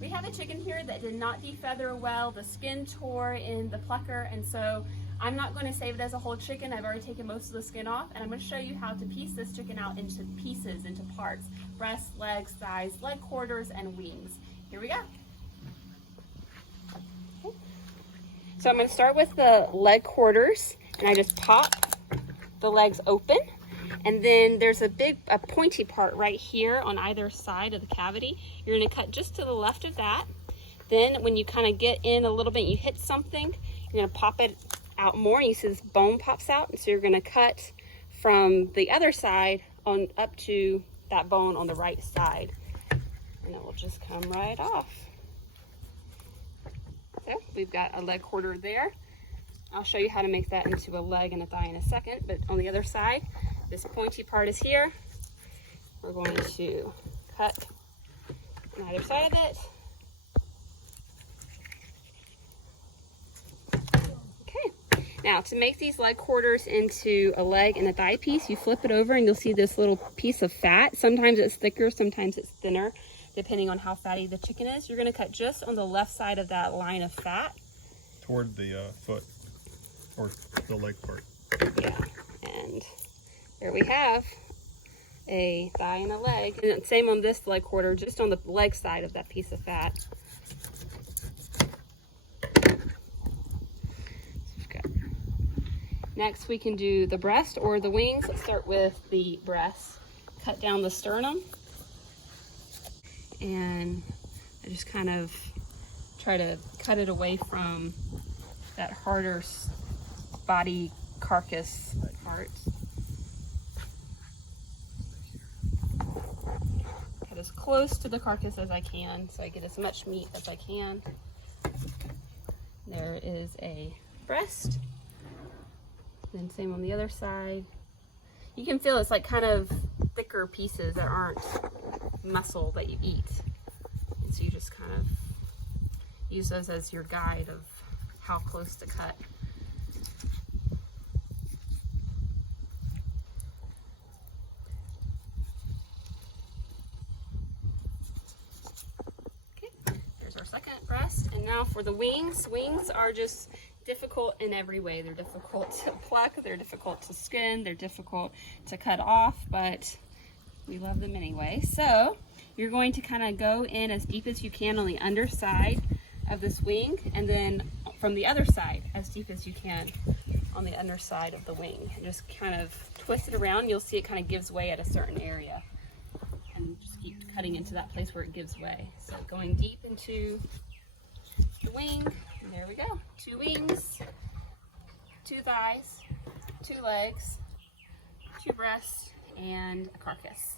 We have a chicken here that did not defeather well. The skin tore in the plucker, and so I'm not going to save it as a whole chicken. I've already taken most of the skin off, and I'm going to show you how to piece this chicken out into pieces, into parts: breast, legs, thighs, leg quarters, and wings. Here we go. Okay. So I'm going to start with the leg quarters, and I just pop the legs open. And then there's a pointy part right here on either side of the cavity. You're going to cut just to the left of that. Then when you kind of get in a little bit, you hit something, you're going to pop it out more, and you see this bone pops out. And so you're going to cut from the other side on up to that bone on the right side, and it will just come right off. So we've got a leg quarter there. I'll show you how to make that into a leg and a thigh in a second, but on the other side, this pointy part is here. We're going to cut on either side of it. Okay, now to make these leg quarters into a leg and a thigh piece, you flip it over and you'll see this little piece of fat. Sometimes it's thicker, sometimes it's thinner, depending on how fatty the chicken is. You're gonna cut just on the left side of that line of fat. Toward the foot, or the leg part. Yeah, and there we have a thigh and a leg. And same on this leg quarter, just on the leg side of that piece of fat. Next we can do the breast or the wings. Let's start with the breast. Cut down the sternum. And I just kind of try to cut it away from that harder body carcass part. Get as close to the carcass as I can so I get as much meat as I can. There is a breast. Then same on the other side. You can feel it's like kind of thicker pieces that aren't muscle that you eat. And so you just kind of use those as your guide of how close to cut. Our second breast. And now for the wings. Wings are just difficult in every way. They're difficult to pluck, they're difficult to skin, they're difficult to cut off, but we love them anyway. So you're going to kind of go in as deep as you can on the underside of this wing, and then from the other side as deep as you can on the underside of the wing, and just kind of twist it around. You'll see it kind of gives way at a certain area, and just keep cutting into that place where it gives way. So going deep into the wing, and there we go. 2 wings, 2 thighs, 2 legs, 2 breasts, and a carcass.